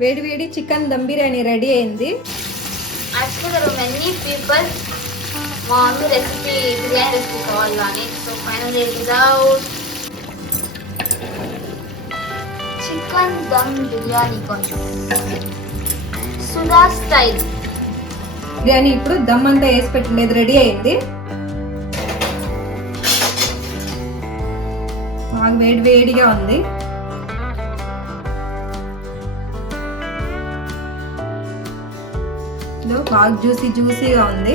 వేడి వేడి chicken dum biryani ready అయింది. మెనీ పీపుల్ మా మమ్మీ రెసిపీ బిర్యానీ రెసిపీ కావాలి అని so final chicken dum biryani కొంచెం. సుధా స్టైల్. బిర్యానీ ఇప్పుడు దమ్ అంతా వేసి పెట్టిండేది రెడీ అయింది. బాగా వేడి వేడిగా ఉంది. బాగా జ్యూసీ జ్యూసీగా ఉంది.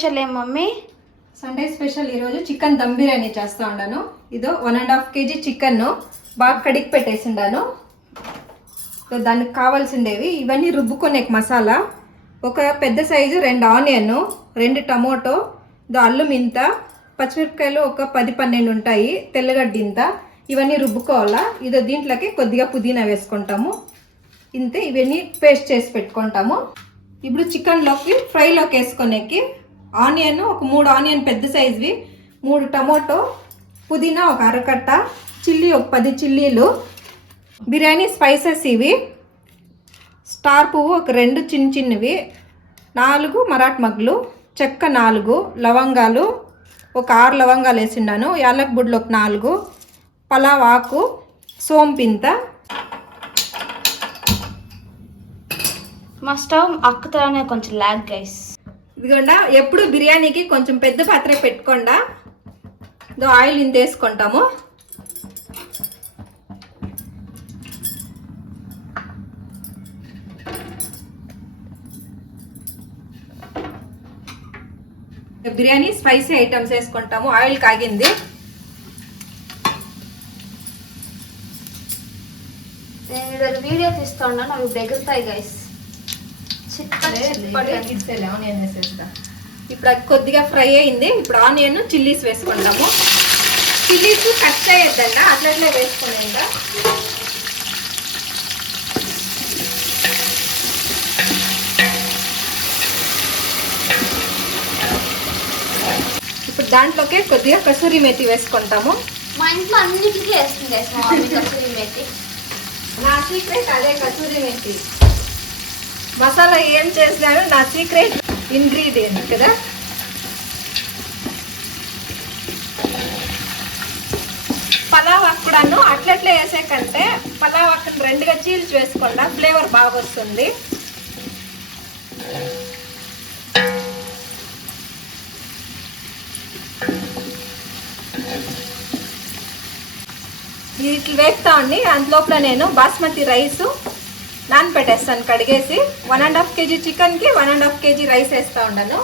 స్పెషల్ ఏం మమ్మీ? సండే స్పెషల్ ఈరోజు చికెన్ దమ్ బిర్యానీ చేస్తా ఉన్నాను ఇదో one and half KG chicken బాగా కడిగి పెట్టేసిండాను. దానికి కావాల్సిండేవి ఇవన్నీ రుబ్బుకునే మసాలా. ఒక పెద్ద సైజు రెండు ఆనియన్ రెండు టమోటో ఇదో అల్లం ఇంత పచ్చిమిరపకాయలు ఒక పది పన్నెండు ఉంటాయి తెల్లగడ్డ ఇంత. ఇవన్నీ రుబ్బుకోవాలా. ఇదో దీంట్లోకి కొద్దిగా పుదీనా వేసుకుంటాము. ఇంతే ఇవన్నీ పేస్ట్ చేసి పెట్టుకుంటాము. ఇప్పుడు చికెన్లోకి ఫ్రైలోకి వేసుకునేకి ఆనియన్ ఒక మూడు ఆనియన్ పెద్ద సైజువి మూడు టమోటో పుదీనా ఒక అరకట్ట చిల్లీ ఒక పది చిల్లీలు బిర్యానీ స్పైసెస్ ఇవి స్టార్ పువ్వు ఒక రెండు చిన్న చిన్నవి నాలుగు మరాఠ్ మగ్గులు చెక్క నాలుగు లవంగాలు ఒక ఆరు లవంగాలు వేసిండాను యాలక్ బుడ్లు ఒక నాలుగు పలావ్ ఆకు సోంపింత మా స్టవ్ అక్కుతానే కొంచెం ల్యాగ్ గైస్ ఇదిగోండా ఎప్పుడు బిర్యానీకి కొంచెం పెద్ద పాత్ర పెట్టుకోండా. ఇదో ఆయిల్ ఇంత వేసుకుంటాము బిర్యానీ స్పైసీ ఐటమ్స్ వేసుకుంటాము. ఆయిల్ కాగింది. నేను వీడియో తీస్తా ఉన్నాను. అవి ఎగురుతాయి గైస్ ఆనియన్ వేసేస్తా ఇప్పుడు అది కొద్దిగా ఫ్రై అయింది. ఇప్పుడు ఆనియన్ చిల్లీస్ వేసుకుంటాము చిల్లీస్ కట్ చేయొద్దండ అట్లట్లే వేసుకునేదా ఇప్పుడు దాంట్లోకి కొద్దిగా కసూరి మేతి వేసుకుంటాము. మా ఇంట్లో అన్నిటికీ వేస్తుంది కసూరి మేతి. నా సీక్రెట్ అదే కసూరి మేతి. మసాలా ఏం చేసినాను నా సీక్రెట్ ఇంగ్రీడియంట్ కదా? పలావ్ అక్కడను అట్లట్లే వేసే కంటే పలావ్ అక్కడ రెండుగా చీల్చి వేసుకోండి ఫ్లేవర్ బాగా వస్తుంది ఇట్లా వేస్తా ఉండి అందులోపల నేను బాస్మతి రైసు నానపెట్టేస్తాను కడిగేసి వన్ అండ్ హాఫ్ కేజీ చికెన్కి one and half K G వేస్తూ ఉన్నాను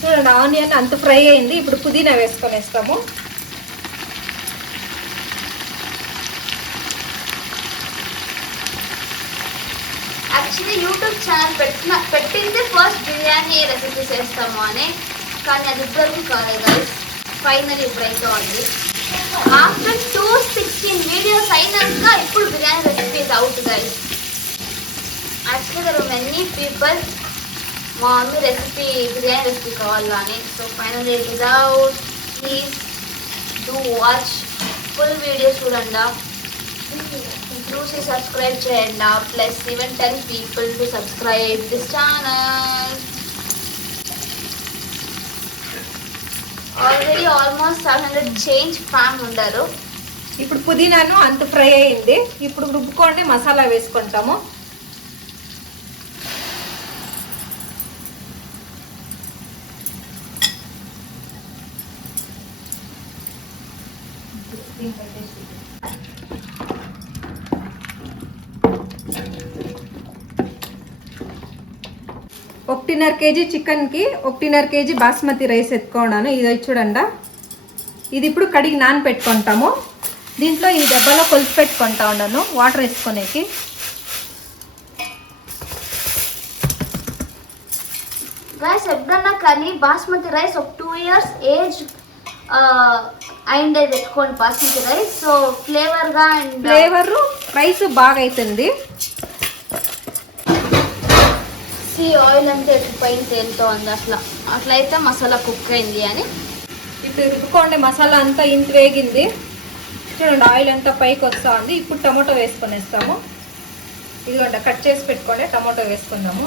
చూడండి ఆనియన్ అంత ఫ్రై అయింది ఇప్పుడు పుదీనా వేసుకొని వేస్తాము యాక్చువల్లీ యూట్యూబ్ ఛానల్ పెట్టిన పెట్టింది ఫస్ట్ బిర్యానీ రెసిపీ చేస్తాము అని కానీ అది ఇప్పటివరకు కాలేదు ఫైనల్ ఇప్పుడైతే ఉంది. ఆఫ్టర్ టూ సిక్స్టీన్ వీడియోస్ అయినాక ఇప్పుడు బిర్యానీ రెసిపీస్ అవుట్ గైస్ యాక్చువల్గా దర్ మెనీ పీపుల్ మా మమ్మీ రెసిపీ బిర్యానీ రెసిపీ కావాలి అని so final without please do watch full video చూడండి చూసి సబ్స్క్రైబ్ చేయండి. Plus even ten people to subscribe this channel already almost seven hundred change fam ఉండరు ఇప్పుడు పుదీనాను అంత ఫ్రై అయింది ఇప్పుడు రుబ్బుకోండి మసాలా వేసుకుంటాము. ఒకటిన్నర కేజీ చికెన్కి ఒకటిన్నర కేజీ బాస్మతి రైస్ ఎత్తుకున్నాను ఇది చూడండి. ఇది ఇప్పుడు కడిగి నానపెట్టుకుంటాము. దీంట్లో ఈ డబ్బాలో కొలిసి పెట్టుకుంటా ఉన్నాను వాటర్ వేసుకునేకి. గాయస్ ఎప్పుడన్నా కానీ బాస్మతి రైస్ ఒక టూ ఇయర్స్ ఏజ్ అయిండే పెట్టుకోండి బాస్మతి రైస్ సో ఫ్లేవర్గా అండ్ ఫ్లేవర్ రైస్ బాగా అవుతుంది సీ ఆయిల్ అంతా పైన తేలుతోంది అట్లా అట్లా. అయితే మసాలా కుక్ అయింది అని. ఇప్పుడు రుబ్బుకోండి మసాలా అంతా ఇంత వేగింది. చూడండి ఆయిల్ అంతా పైకి వస్తా ఉంది. ఇప్పుడు టమాటో వేసుకొనేస్తాము. ఇదిగోండి కట్ చేసి పెట్టుకోండి టమాటో వేసుకుందాము.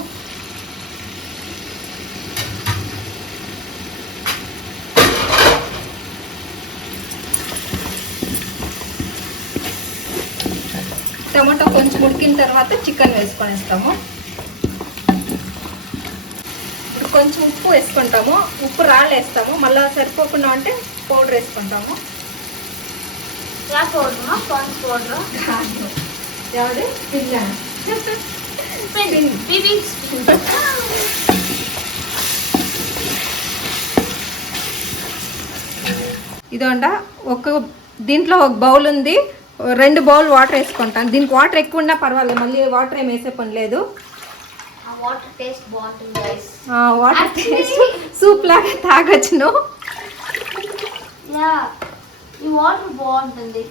టమాటో కొంచెం ఉడికిన తర్వాత చికెన్ వేసుకొనేస్తాము ఇప్పుడు కొంచెం ఉప్పు వేసుకుంటాము. ఉప్పు రాళ్ళు వేస్తాము. మళ్ళీ సరిపోకుండా అంటే పౌడర్ వేసుకుంటాము. ఎవరు ఇదోండ ఒక దీంట్లో ఒక బౌల్ ఉంది. రెండు బౌల్ వాటర్ వేసుకుంటాను. దీనికి వాటర్ ఎక్కువ ఉన్నా పర్వాలేదు మళ్ళీ వాటర్ ఏం వేసే పని లేదు. వాటర్ టేస్ట్ బాగుంటుంది వాటర్ Actually- సూప్ లాగా తాగొచ్చును. యా ఈ వాటర్ బాగుంటుంది.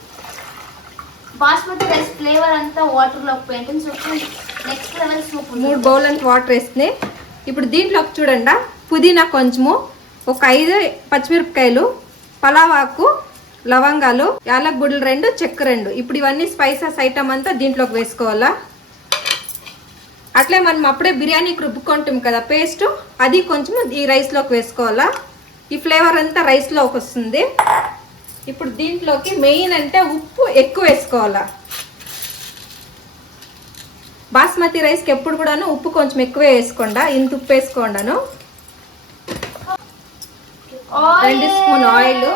బాస్మతి రైస్ ఫ్లేవర్ అంతా వాటర్లోకి పోయింటుంది. సో నెక్స్ట్ లెవెల్ సూప్ మూడు బౌల్ అంత వాటర్ వేసినాయి ఇప్పుడు దీంట్లోకి చూడండి పుదీనా కొంచెము ఒక ఐదు పచ్చిమిరపకాయలు పలావాకు లవంగాలు యాలకుగుడ్లు రెండు చెక్క రెండు. ఇప్పుడు ఇవన్నీ స్పైసెస్ ఐటమ్ అంతా దీంట్లోకి వేసుకోవాలా? అట్లే మనం అప్పుడే బిర్యానీకి రుబ్బుకుంటాం కదా పేస్ట్. అది కొంచెం ఈ రైస్లోకి వేసుకోవాలా? ఈ ఫ్లేవర్ అంతా రైస్లోకి వస్తుంది. ఇప్పుడు దీంట్లోకి మెయిన్ అంటే ఉప్పు ఎక్కువ వేసుకోవాలా? బాస్మతి రైస్కి ఎప్పుడు కూడాను ఉప్పు కొంచెం ఎక్కువే వేసుకోండా? ఇంత ఉప్పు వేసుకోండాను. రెండు స్పూన్ ఆయిల్.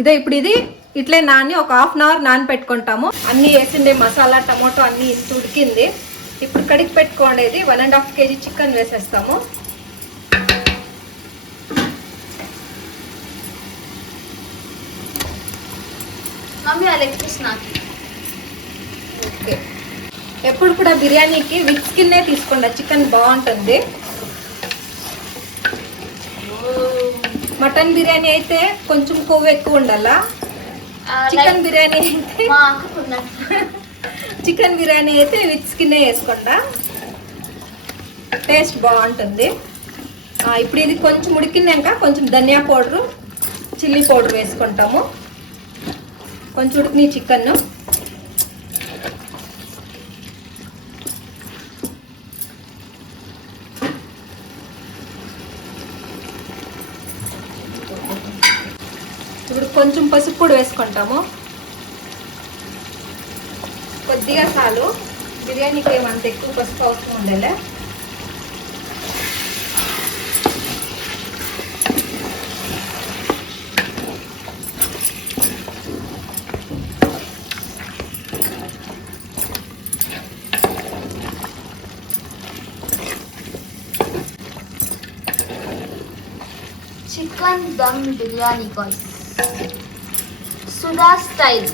ఇదో ఇప్పుడు ఇది. ఇట్లే నాని ఒక హాఫ్ అన్ అవర్ నానపెట్టుకుంటాము. అన్నీ వేసిండే మసాలా టమాటో అన్నీ ఇంత ఉడికింది. ఇప్పుడు కడిగి పెట్టుకోండేది one and half KG chicken వేసేస్తాము. Mummy ఆ లెగ్ పీస్ నాకు. ఓకే. ఎప్పుడు కూడా బిర్యానీకి విత్ స్కిన్నే తీసుకోండి. చికెన్ బాగుంటుంది. మటన్ బిర్యానీ అయితే కొంచెం కొవ్వు ఎక్కువ ఉండాలా? చికెన్ బిర్యానీ అయితే చికెన్ బిర్యానీ అయితే విత్ స్కిన్నే వేసుకోండా టేస్ట్ బాగుంటుంది. ఇప్పుడు ఇది కొంచెం ఉడికినాక కొంచెం ధనియా పౌడరు చిల్లీ పౌడర్ వేసుకుంటాము. కొంచెం ఉడికిన చికెన్ కొంచెం పసుపు పొడి వేసుకుంటాము. కొద్దిగా చాలు. బిర్యానీకి ఏమంత ఎక్కువ పసుపు అవసరం ఉండలే. Chicken dum biryani guys Sudha style.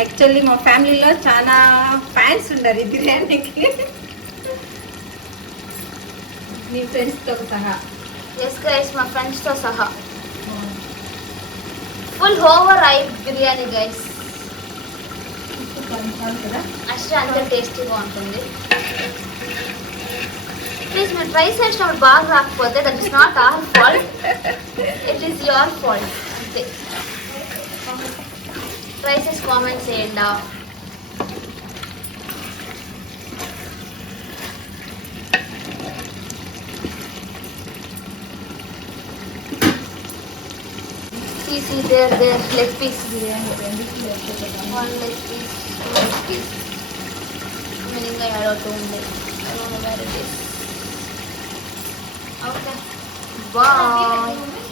Actually మా ఫ్యామిలీలో చాలా ఫ్యాన్స్ ఉన్నారు ఈ బిర్యానీకి. మీ ఫ్రెండ్స్తో సహా. ఎస్ గైస్ మా ఫ్రెండ్స్తో సహా. Full over I biryani guys అసలు అంత టేస్టీగా ఉంటుంది. ప్లీజ్ మీరు ట్రై చేసినప్పుడు బాగా రాకపోతే that is not our fault it is your fault అంతే ట్రై చేసి కామెంట్ చేయండి See, see, there, there, leg piece. Biryani One leg piece, two leg piece. Meaning I had two ఉండే. I don't know where it is. Okay. Wow.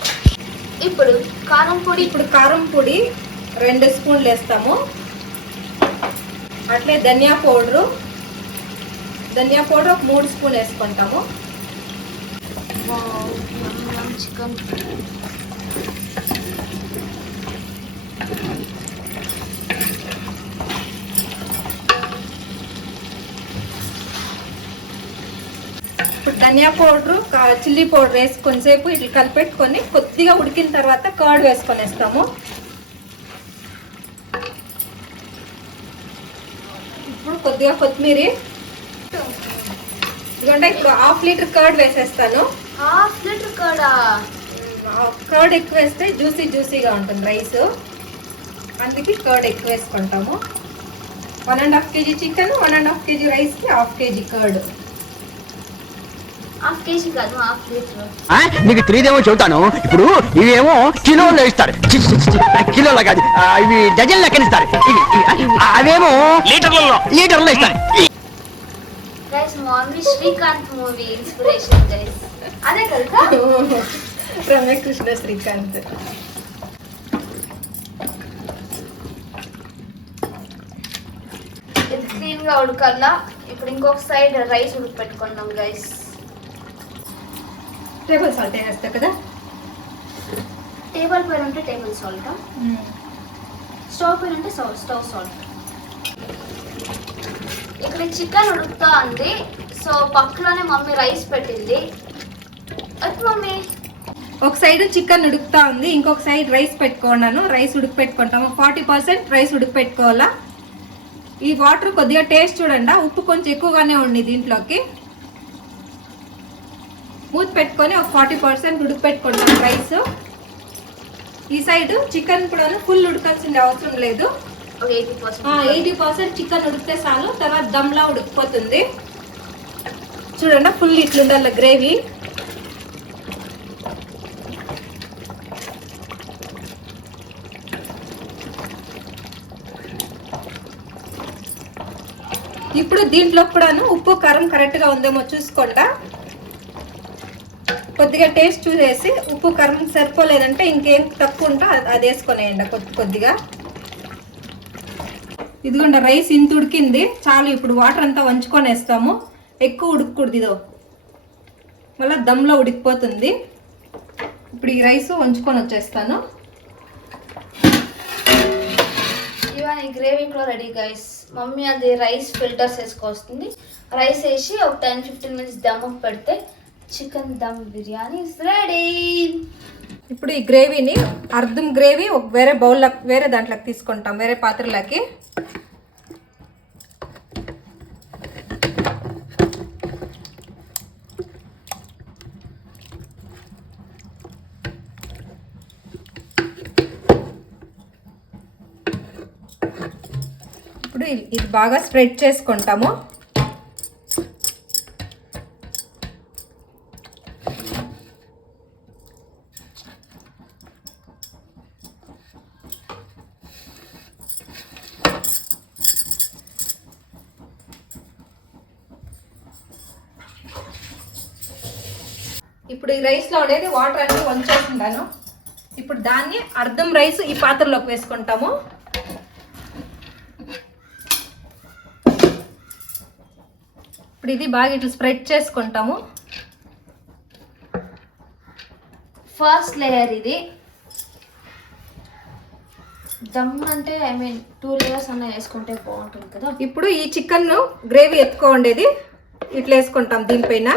ఇప్పుడు కారం పొడి. ఇప్పుడు కారం పొడి రెండు స్పూన్లు వేస్తాము. అట్లే ధనియా పౌడరు. ధనియా పౌడర్ ఒక మూడు స్పూన్ వేసుకుంటాము. చికెన్. ధనియా పౌడర్ చిల్లీ పౌడర్ వేసి కొంచెంసేపు ఇట్లా కలిపెట్టుకొని కొద్దిగా ఉడికిన తర్వాత కర్డ్ వేసుకొని వేస్తాము. ఇప్పుడు కొద్దిగా కొత్తిమీర. ఇదిగోండి ఇప్పుడు హాఫ్ లీటర్ కర్డ్ వేసేస్తాను. హాఫ్ లీటర్ కూడా? కర్డ్ ఎక్కువ వేస్తే జ్యూసీ జ్యూసీగా ఉంటుంది రైస్. అందుకే కర్డ్ ఎక్కువ వేసుకుంటాము. One and half KG chicken one and half KG రైస్కి half KG curd half KG కాదు హాఫ్ లీటర్ ఆ, నీకు తెలియదేమో చెబుతాను. ఇప్పుడు ఇవేమో కిలోల్లో ఇస్తారు కిలోలో కాదు. ఇవి డజన్ లెక్కన ఇస్తారు అవేమో లీటర్లలో. లీటర్లో ఇస్తారు శ్రీకాంత్ మూవీ ఇన్స్పిరేషన్ గైస్ అదే కదా? రమ్యకృష్ణ శ్రీకాంత్. ఇది క్లీన్గా ఉడకల్లా. ఇప్పుడు ఇంకొక సైడ్ రైస్ ఉడక పెట్టుకున్నాం గైస్ టేబుల్ సాల్ట్ వేస్తా కదా? టేబుల్ పైన ఉంటే టేబుల్ సాల్ట్? స్టవ్ పైన ఉంటే స్టవ్ స్టవ్ సాల్ట్. ఇక్కడ చికెన్ ఉడుకుతా ఉంది సో పక్కలోనే మమ్మీ రైస్ పెట్టింది. మమ్మీ. ఒక సైడ్ చికెన్ ఉడుకుతా ఉంది ఇంకొక సైడ్ రైస్ పెట్టుకున్నాను. రైస్ ఉడికి పెట్టుకుంటాము ఫార్టీ పర్సెంట్ రైస్ ఉడికి పెట్టుకోవాలా ఈ వాటర్ కొద్దిగా టేస్ట్ చూడండి. ఉప్పు కొంచెం ఎక్కువగానే ఉంది దీంట్లోకి. మూత పెట్టుకొని ఒక ఫార్టీ పర్సెంట్ ఉడికి పెట్టుకుంటాం రైస్. ఈ సైడ్ చికెన్ కూడా ఫుల్ ఉడకాల్సిన అవసరం లేదు. ఒక eighty percent eighty percent chicken ఉడికితే చాలు తర్వాత దమ్లా ఉడికిపోతుంది. చూడండి ఫుల్ ఇట్లుండాలి గ్రేవీ. ఇప్పుడు దీంట్లో కూడాను ఉప్పు కారం కరెక్ట్గా ఉందేమో చూసుకోండా. కొద్దిగా టేస్ట్ చూసేసి ఉప్పు కారం సరిపోలేదంటే ఇంకేం తక్కువ ఉంటే అది- అది వేసుకొనేయండి కొద్ది కొద్దిగా. ఇదిగోండి రైస్ ఇంత ఉడికింది. చాలు ఇప్పుడు వాటర్ అంతా వంచుకొని వేస్తాము. ఎక్కువ ఉడకకూడదు ఇదో. మళ్ళీ దమ్లో ఉడికిపోతుంది. ఇప్పుడు ఈ రైస్ వంచుకొని వచ్చేస్తాను. ఇవాళ ఈ గ్రేవీ కూడా రెడీ గైస్. మమ్మీ అది రైస్ ఫిల్టర్స్ వేసుకొస్తుంది. రైస్ వేసి ఒక టెన్ ఫిఫ్టీన్ మినిట్స్ దమ్ముకు పెడితే chicken dum biryani is ready. ఇప్పుడు ఈ గ్రేవీని అర్ధం గ్రేవీ ఒక వేరే బౌల్లో వేరే దాంట్లోకి తీసుకుంటాం వేరే పాత్రలోకి. ఇప్పుడు ఇది బాగా స్ప్రెడ్ చేసుకుంటాము. ఇప్పుడు ఈ రైస్లో అనేది వాటర్ అన్ని వంచేసుకుంటాను ఇప్పుడు దాన్ని అర్ధం రైస్ ఈ పాత్రలోకి వేసుకుంటాము. ఇప్పుడు ఇది బాగా ఇట్లా స్ప్రెడ్ చేసుకుంటాము. ఫస్ట్ లేయర్ ఇది. దమ్ అంటే ఐ మీన్ టూ లేయర్స్ అన్న వేసుకుంటే బాగుంటుంది కదా. ఇప్పుడు ఈ చికెన్ గ్రేవీ ఎత్తుకోండేది ఇట్లా వేసుకుంటాం దీనిపైన.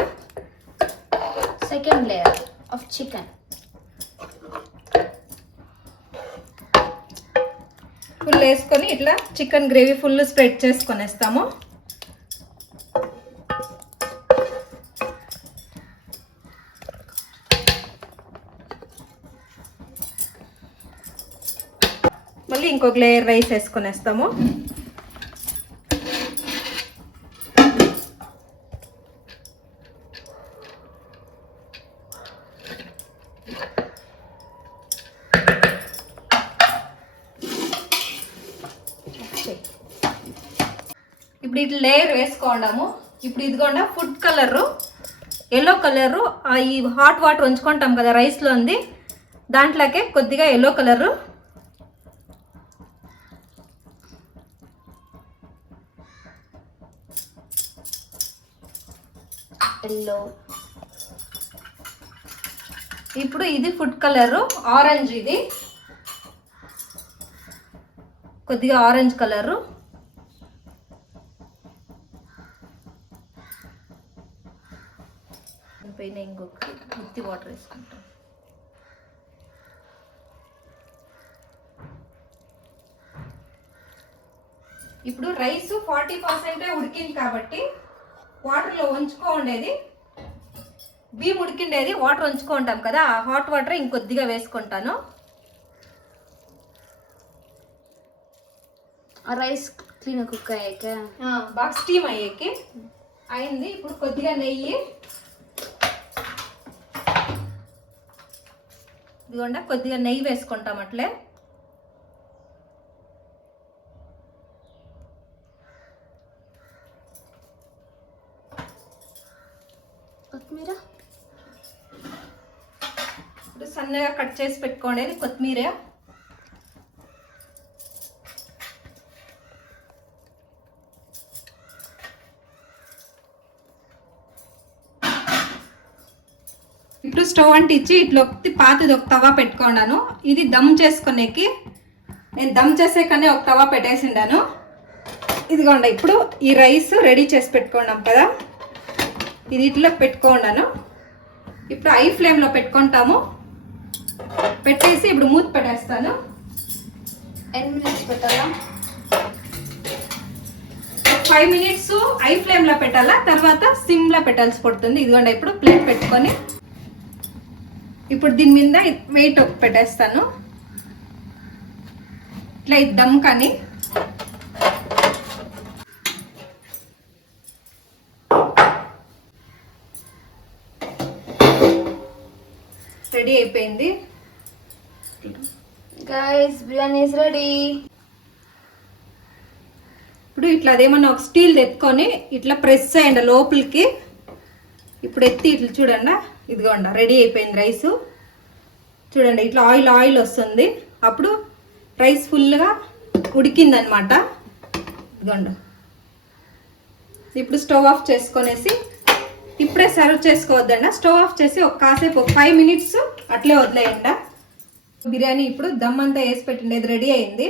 Second layer of chicken full వేసుకొని ఇట్లా చికెన్ గ్రేవీ ఫుల్ స్ప్రెడ్ చేసుకొనేస్తాము మళ్ళీ ఇంకొక లేయర్ రైస్ వేసుకొనేస్తాము ఇట్లా లేయర్ వేసుకోండాము. ఇప్పుడు ఇదిగోండా ఫుడ్ కలరు ఎల్లో కలరు ఈ హాట్ వాటర్ ఉంచుకుంటాం కదా రైస్లో ఉంది దాంట్లోకే కొద్దిగా ఎల్లో కలరు ఎల్లో ఇప్పుడు ఇది ఫుడ్ కలరు ఆరెంజ్ ఇది. కొద్దిగా ఆరెంజ్ కలరు పైన ఇంకొక గుత్తి వాటర్ వేసుకుంటాం. ఇప్పుడు రైస్ ఫార్టీ పర్సెంటే ఉడికింది కాబట్టి వాటర్లో ఉంచుకో ఉండేది. బియ్యం ఉడికిండేది వాటర్ ఉంచుకుంటాం కదా ఆ హాట్ వాటర్ ఇంకొద్దిగా వేసుకుంటాను. ఆ రైస్ క్లీన్ కుక్ అయ్యాక? బాగా స్టీమ్ అయ్యేకి. అయింది ఇప్పుడు కొద్దిగా నెయ్యి ఇదిగోండి కొద్దిగా నెయ్యి వేసుకుంటాం అట్లే. కొత్తిమీర? ఇప్పుడు సన్నగా కట్ చేసి పెట్టుకోండి కొత్తిమీర. ఇప్పుడు స్టవ్ అంటించి ఇట్లా ఒకటి పాతది ఒక తవా పెట్టుకున్నాను. ఇది దమ్ చేసుకునేకి నేను దమ్ చేసే కన్నా ఒక తవా పెట్టేసిండాను. ఇదిగోండి ఇప్పుడు ఈ రైస్ రెడీ చేసి పెట్టుకున్నాం కదా. ఇది ఇట్లా పెట్టుకున్నాను. ఇప్పుడు ఐ ఫ్లేమ్లో పెట్టుకుంటాము. పెట్టేసి ఇప్పుడు మూత పెట్టేస్తాను. ఎన్ని మినిట్స్ పెట్టాలా? ఫైవ్ మినిట్స్ ఐ ఫ్లేమ్లో పెట్టాలా? తర్వాత సిమ్లో పెట్టాల్సి పడుతుంది. ఇదిగోండి ఇప్పుడు ప్లేట్ పెట్టుకొని ఇప్పుడు దీని మీద వెయిట్ పెట్టేస్తాను. ఇట్లా ఇది దమ్ కానీ రెడీ అయిపోయింది. గైస్ బిర్యానీ ఇస్ రెడీ ఇప్పుడు ఇట్లా అదేమన్నా ఒక స్టీల్ ఎత్తుకొని ఇట్లా ప్రెస్ చేయండి లోపలికి. ఇప్పుడు ఎత్తి ఇట్లా చూడండి? ఇదిగోండి రెడీ అయిపోయింది రైస్. చూడండి ఇట్లా ఆయిల్ ఆయిల్ వస్తుంది. అప్పుడు రైస్ ఫుల్గా ఉడికిందనమాట. ఇదిగోండి ఇప్పుడు స్టవ్ ఆఫ్ చేసుకొనేసి ఇప్పుడే సర్వ్ చేసుకోవద్దండి. స్టవ్ ఆఫ్ చేసి ఒక కాసేపు ఒక ఫైవ్ మినిట్స్ అట్లే వదిలేయండి. బిర్యానీ ఇప్పుడు దమ్ అంతా వేసి పెట్టిండేది రెడీ అయింది.